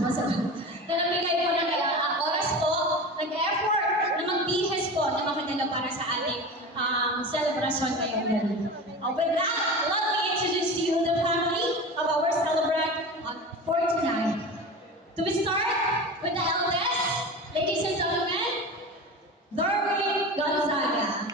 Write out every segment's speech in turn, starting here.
na nagbigay po ng oras po, nag-effort na magbihes po na makadala para sa ating celebration ngayong gabi. With that, let me introduce to you the family of our celebrant for tonight. To we start with the eldest, ladies and gentlemen, Darwin Gonzaga.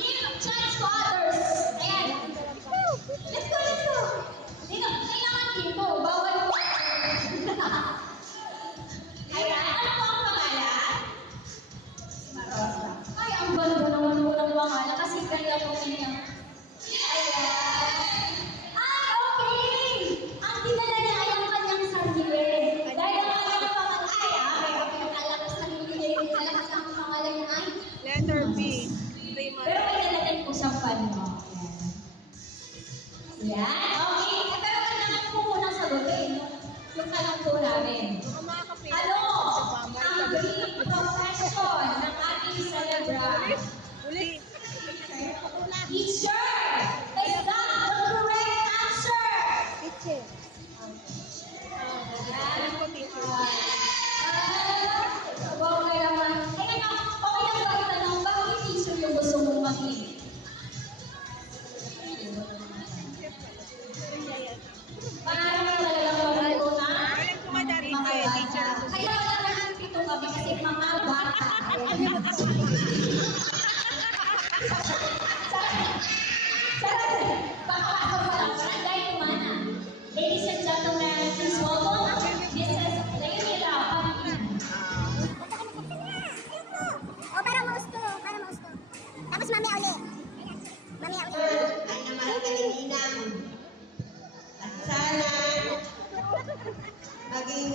Give chance to others. Ayan. Let's go, let's go. Dito, kailangan dito. Bawal po. Ayan, ano po ang pangalan? Marosa. Ay, ang ganda naman po ng pangalan kasi ganda po niya. Ayan. Ay, okay. Ang dinala niya ay ang kanyang sarili. Dahil ang kanyang pangalan ay, okay, alam ko sarili. Alakas ang pangalan niya ay. Letter B. Pero may nalagay po sa pan mo. Yan. Okay. Pero kailangan po munang sagutin yung tanong po namin. Ano ang brief profession ng ating celebrant? Uli. Teacher! Is that the correct answer? Teacher. Ano po, teacher? Okay naman. Okay lang ba itanong, bakit teacher yung gusto mong maging? Parang talagang matutunan. Alam ko madami Mga kayo, bata. teacher. Kaya wala nang pito kami kasi mga bata. Pakapasok pa lang. Dahil kumana. Ladies and gentlemen, please welcome Mrs. Leonila Pamina. Oh, para mausto. Tapos mamaya ulit. Mamaya ulit. Ay naman kalinginang. At sana maging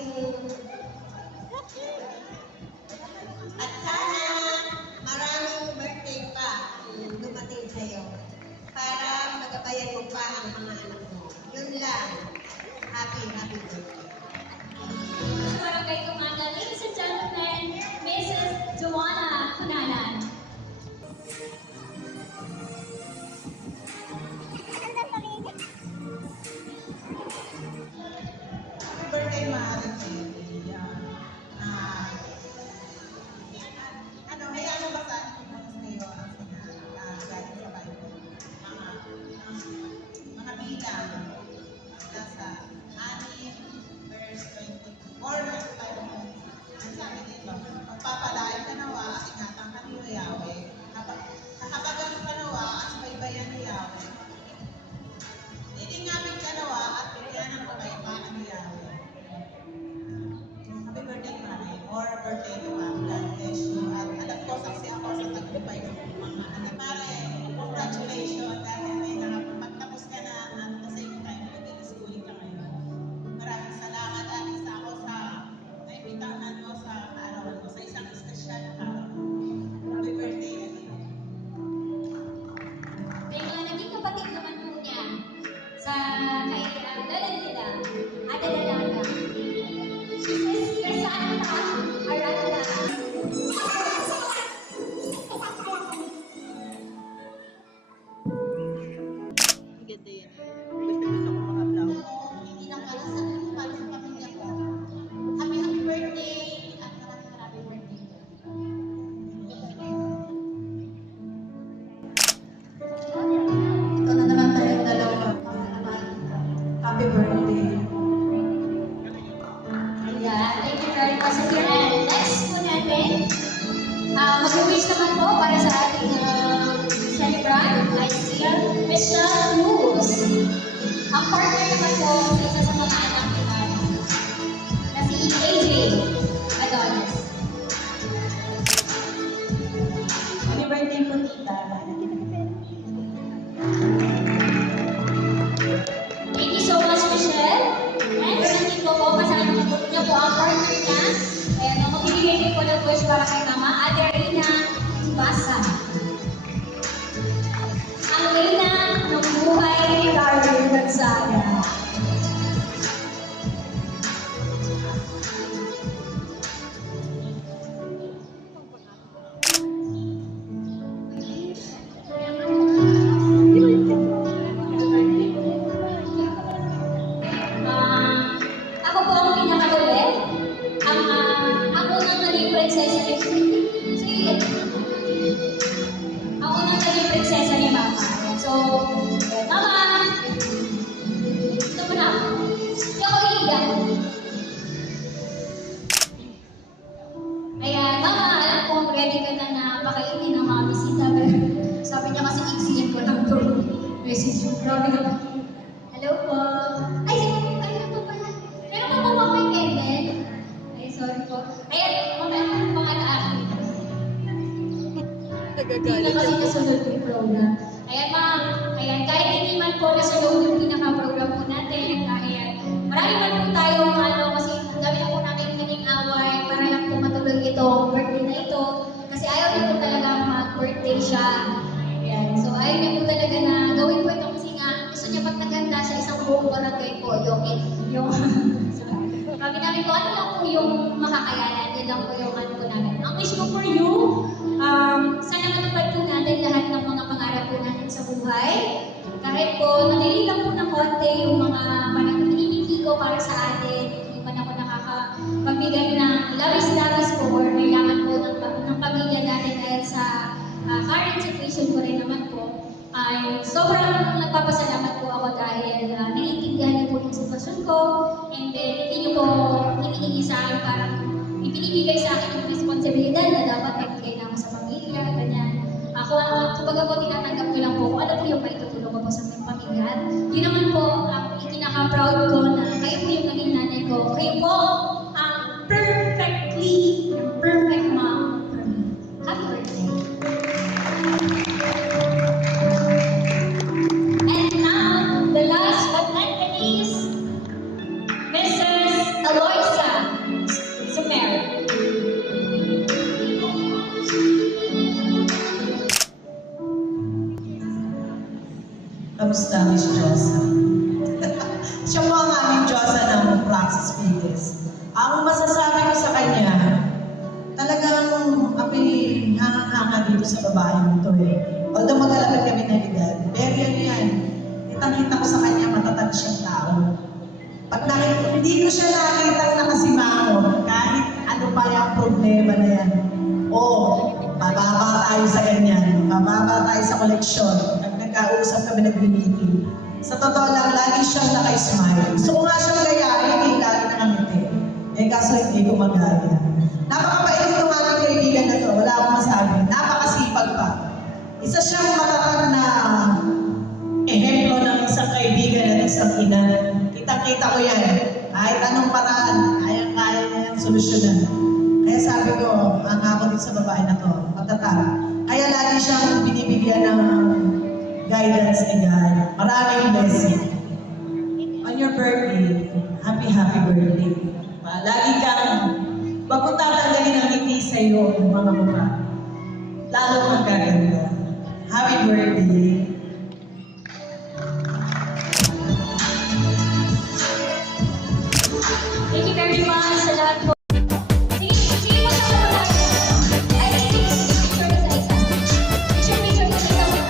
at sana maraming birthday pa yung dumating sa'yo para magabayan mo pa ang mga anak mo. Yun lang. Happy birthday. Barangay Kumana, ladies and gentlemen, Mrs. Joanna Kunanan. Happy birthday, Mare Jenny. Hayaan mo ba sa akin kung sa iyo ang galing sa Bible? Mga bilang nasa 6 verse 24 verse 5. Ang sabi dito, magpapalain ka nawa at ingatan ka ni Yahweh. Nakabagan ka nawa at baybayan ni Yahweh. Titingamin ka nawa at bigyan ng kapayapaan ni Yahweh. Happy birthday, Mare. Or birthday to Ma'am. God bless you. At alam ko, saksi ako sa tagumpay ng mga anak. Mare, congratulations. Dahil may nakapagtapos ka na at the same time, nag-schooling ka ngayon. Maraming salamat at isa ako sa naibitahan mo sa arawan mo, sa isang espesyal na araw. Happy birthday again. May mga naging kapatid naman po niya sa kay Lalan nila, Ate Dalaga. Mrs. Cassandra Aranda. Ganda yan. Gusto ko mga flower. Hindi lang para sa pamilya ko. Happy birthday at maraming birthday. Ito na naman tayong dalawa. Happy birthday. Ayan, thank you very much. And next po natin, mag-wish naman po para sa ating celebrant, ay si Michelle Cruz. Ang partner naman po sa isa sa mga anak nila, na si AJ Adonis. Happy birthday po, tita. Thank you so much, Michelle. And nandito po, kasama niya po ang partner niya. And magbibigay din po ng wish para kay Mama, Adelina Basa. Ang Leyna ng buhay ni Darwin Gonzaga. Ako po ang pinakagulit. Ang unang naging prinsesa ni Ang unang naging prinsesa ni Mama. So, Mama, ito mo na. Hindi ako iiyak. Kaya, Mama, alam kong ready ka na na pakainin ng mga Message yung grabe na. Hello po. Ay, ano po pala? Meron pa po ba may candle? Ay, sorry po. Ayan, mamaya mga na-akin. Hindi na kasi nasunod yung program. Ayan ma'am, ayan, kahit hindi man po nasunod yung pinaka-program po natin, ayan, marami man po tayong kasi ang dami na po natin kining away para lang po matuloy itong birthday na ito. Kasi ayaw din po talaga mag-birthday siya. Ayan, so ayaw din po talaga na gawin po ito kasi nga gusto niya pag naganda sa isang buong barangay po, yung sabi namin po, ano lang po yung makakayanan, yun lang po yung ano po namin. Ang wish ko for you, sana matupad po natin lahat ng mga pangarap po natin sa buhay. Kahit po, nadali lang po ng konti yung mga pinipili ko para sa atin. Hindi man ako nakakapagbigay ng labis-labis po or kailangan po ng pamilya natin dahil sa current situation ko rin naman po. Ay sobrang nagpapasalamat po ako dahil naiintindihan niyo po yung sitwasyon ko and then hindi niyo po hinihingi sa akin parang ipinibigay sa akin yung responsibilidad na dapat magbigay na ako sa pamilya, ganyan. Kumbaga po tinatanggap ko lang po kung ano po yung maitutulong ko po sa mga pamilya. At yun naman po ang ikinaka-proud ko na kayo po yung naging nanay ko. Kayo po ang perfect mom for me. Happy birthday! And now, the last but not the least, Mrs. Aloysia Sumero. Kamusta, Miss Josa? Siya po ang aming Josa ng Praxis Fitness. Ang masasabi ko sa kanya, talagang ako'y hangang-hanga dito sa babaeng ito eh. Although magkalapit kami ng edad, pero yan. Kitang-kita ko sa kanya, matatag siyang tao. Pag hindi ko siya nakitang nakasimangon, kahit ano pa yung problema na yan. Bababa tayo sa ganyan, bababa tayo sa koleksyon. Nagkausap kami, nag-meeting. Sa totoo lang, lagi siyang naka-smile. Gusto ko nga siyang gayahin, hindi lagi nakangiti. Kaso hindi ko magaya. Napakabait itong ating kaibigan na to, wala akong masabi. Napakasipag pa. Isa siyang matatag na ehemplo ng isang kaibigan at isang ina. Kita-kita ko yan. Kahit anong paraan, kaya niyang solusyonan. Kaya sabi ko, ang ako din sa babae na to, matatag. Kaya lagi siyang binibigyan ng guidance and maraming blessing. On your birthday, happy birthday. Lagi kang, wag mo tatanggalin ang ngiti sa iyo ng mga mukha. Lalo kang gaganda. Happy birthday. Thank you very much sa lahat po. Sige mo sa mga ay, picture na sa isa. Picture na sa isa.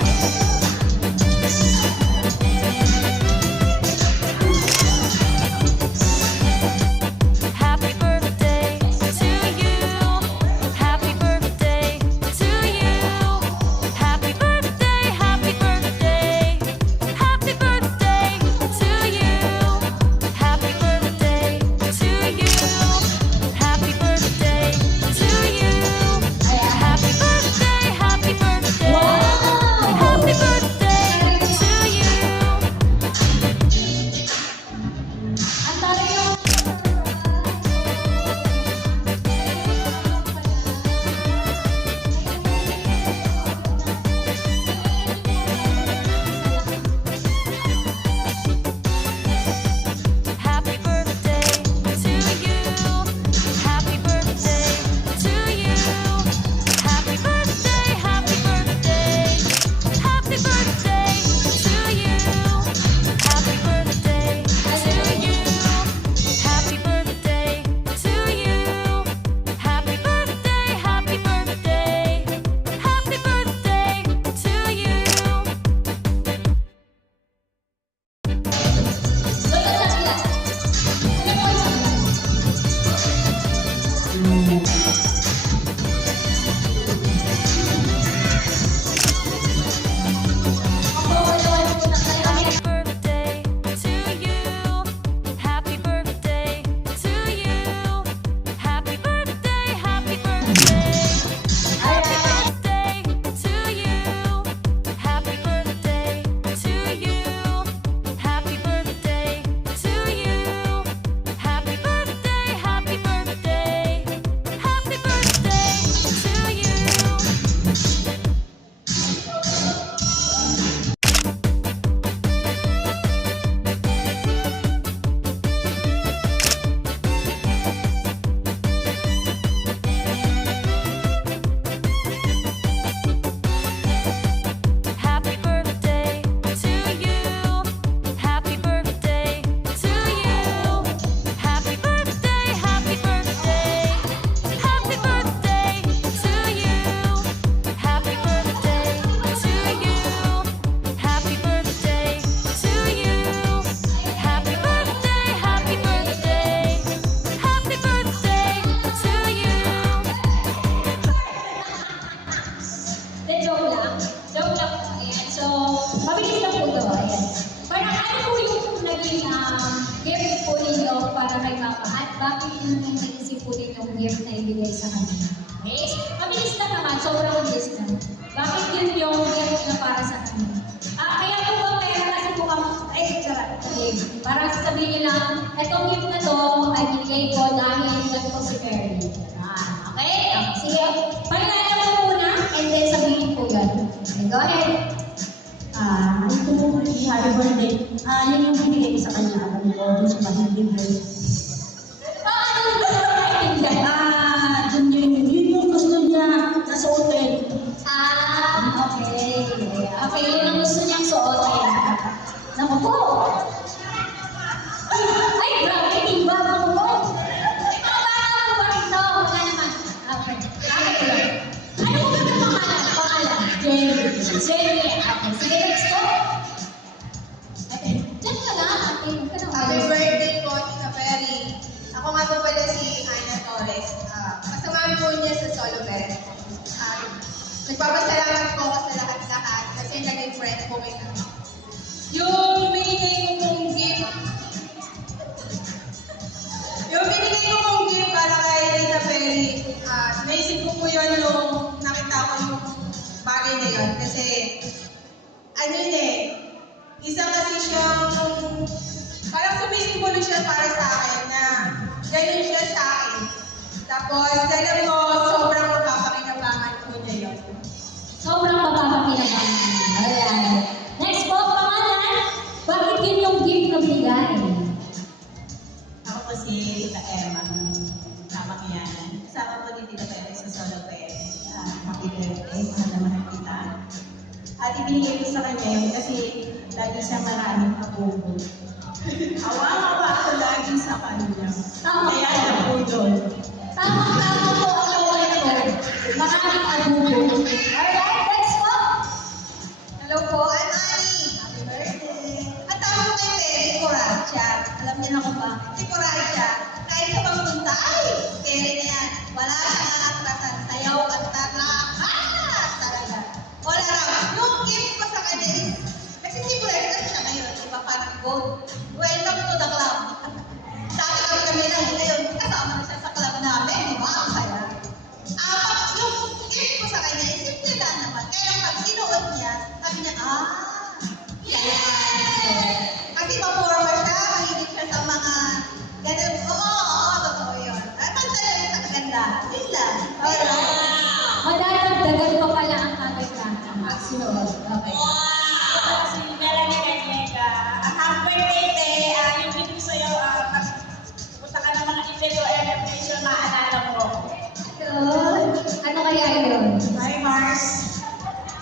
Happy birthday to you. Happy birthday to you. Happy birthday, happy birthday. bakit yun yung naisip po din yung gift na ibigay sa kanya? Okay? Mabilis lang naman, sobrang mabilis lang. Bakit yun yung gift na para sa kanya? Kaya po ba pera kasi po kami, charot. Okay. Parang sasabihin niyo lang, itong gift na to ay binigay ko dahil ganito si Perry. Okay? Sige, pakilala mo muna and then sabihin po yun. Okay, go ahead. Ito po happy birthday. Yun yung binigay ko sa kanya. Alam ko, gusto ba hindi birthday? Anong gusto mo naintindihan? Yun yung gusto niya sa hotel. Okay. Okay, yun ang gusto niyang suotin. Naku po. Ay, grabe, iba. Naku po. Ay, mga bata mo ba ito? Wala naman. Okay. Okay ko lang. Ano po ba ang pangalan? Jenny. Okay, sige, next po. Okay. Diyan ka lang. Okay, huwag ka na. Happy birthday po, Tita Perry. Ako nga po pala si Ana Torres. Kasama po niya sa Solo Bed. Nagpapasalamat po ako sa lahat-lahat kasi naging friend po kayo. Yung binigay ko pong gift para kay Tita Perry, naisip ko po yun nung nakita ko yung bagay na yun. Kasi, isa kasi siyang, parang sumisimbolo siya para sa akin na ganun siya sa akin. Tapos, alam mo, sobrang mapapakinabangan po niya yun. Sobrang mapapakinabangan. Ayan. Next po, pangalan. Bakit yun yung gift na binigay? Ako po si Tita Emma, Kamakyanan. Kasama po ni Tita Perry sa Solo Bed. Happy birthday, mahal naman ang kita. At ibinigay ko sa kanya yun kasi lagi siya maraming kabubo. Hawa-hawa ako lagi sa kanya. Tama. Kaya na po doon. Tama-tama po ang word ko. Maraming abubo. Alright, next po. Hello po, I'm Annie. Happy birthday. At tawag ko kay Perry, Coracha. Alam niyo na kung bakit. Si Coracha, kahit sa pagpunta, ay, Perry na yan. Wala siyang atrasan, sayaw at talaga. Wala raw. Yung gift ko sa kanya is, nagsisibulate na siya ngayon. Diba parang gold. Welcome to the club. Dati kami lang ngayon, kasama na siya sa club namin. Diba? Ang saya. Yung gift ko sa kanya is simple lang naman. Kaya pag sinuot niya, sabi niya, yan! Kasi maporma siya, mahilig siya sa mga ganun. Oo, totoo yun. Ay, pagdala sa kaganda. Yun lang. Alright. Madadagdagan pa pala ang kaganda. Sinuot. Okay. Si Melanie Cañega. Happy birthday! Yung gift ko sa'yo, punta ka ng mga event o celebration, maalala mo. Good. Ano kaya yun? Hi, Mars.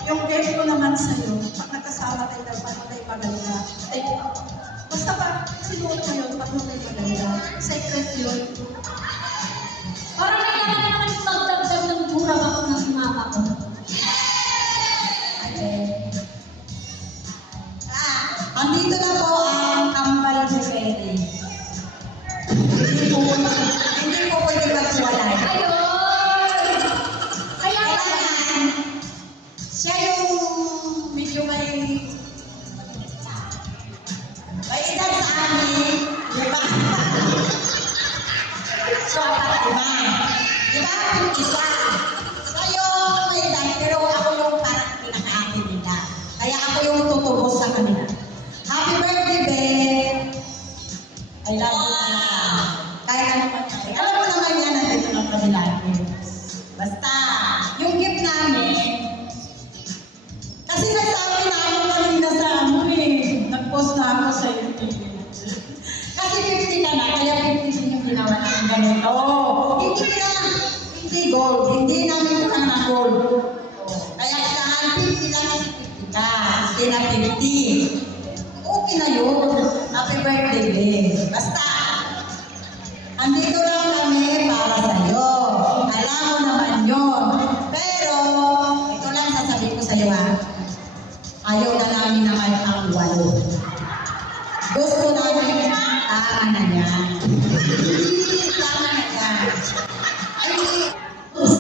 Yung gift ko naman sa'yo, pag nakasama tayo ng paano tayo maganda. Basta pa, sinuot mo yun, paano tayo maganda. Secret yun. Parang kailangan naman magdagdag ng burang ako ng mama ko. Andito na po ang kambal ni Perry. Hindi po pwede magwalay. Ayun! Kaya Kailangan, siya yung medyo may edad sa amin. Diba? So, diba? Diba? Yung isa. Kayo may edad, pero ako yung parang pinaka-ate nila. Kaya ako yung tutubos sa kanila. Happy birthday, babe! I love you talaga. Kahit ano mangyari. Alam mo naman yan, nandito lang kami lagi. Basta, yung gift namin, kasi nagsabi na ako kanina sa nag-post na ako sa YouTube. Kasi 50 ka na, kaya 50 din yung ginawa namin ganito. Hindi gold, hindi namin ito na gold. Kaya kailangan 50 lang kasi 50 ka, hindi na 50. Okay na yun. Happy birthday, babe. Basta, andito lang kami para sa'yo. Alam mo naman yun. Pero, ito lang sasabihin ko sa'yo ayaw na namin naman ang walo. Gusto namin, tama na yan. Tama na yan. Ay,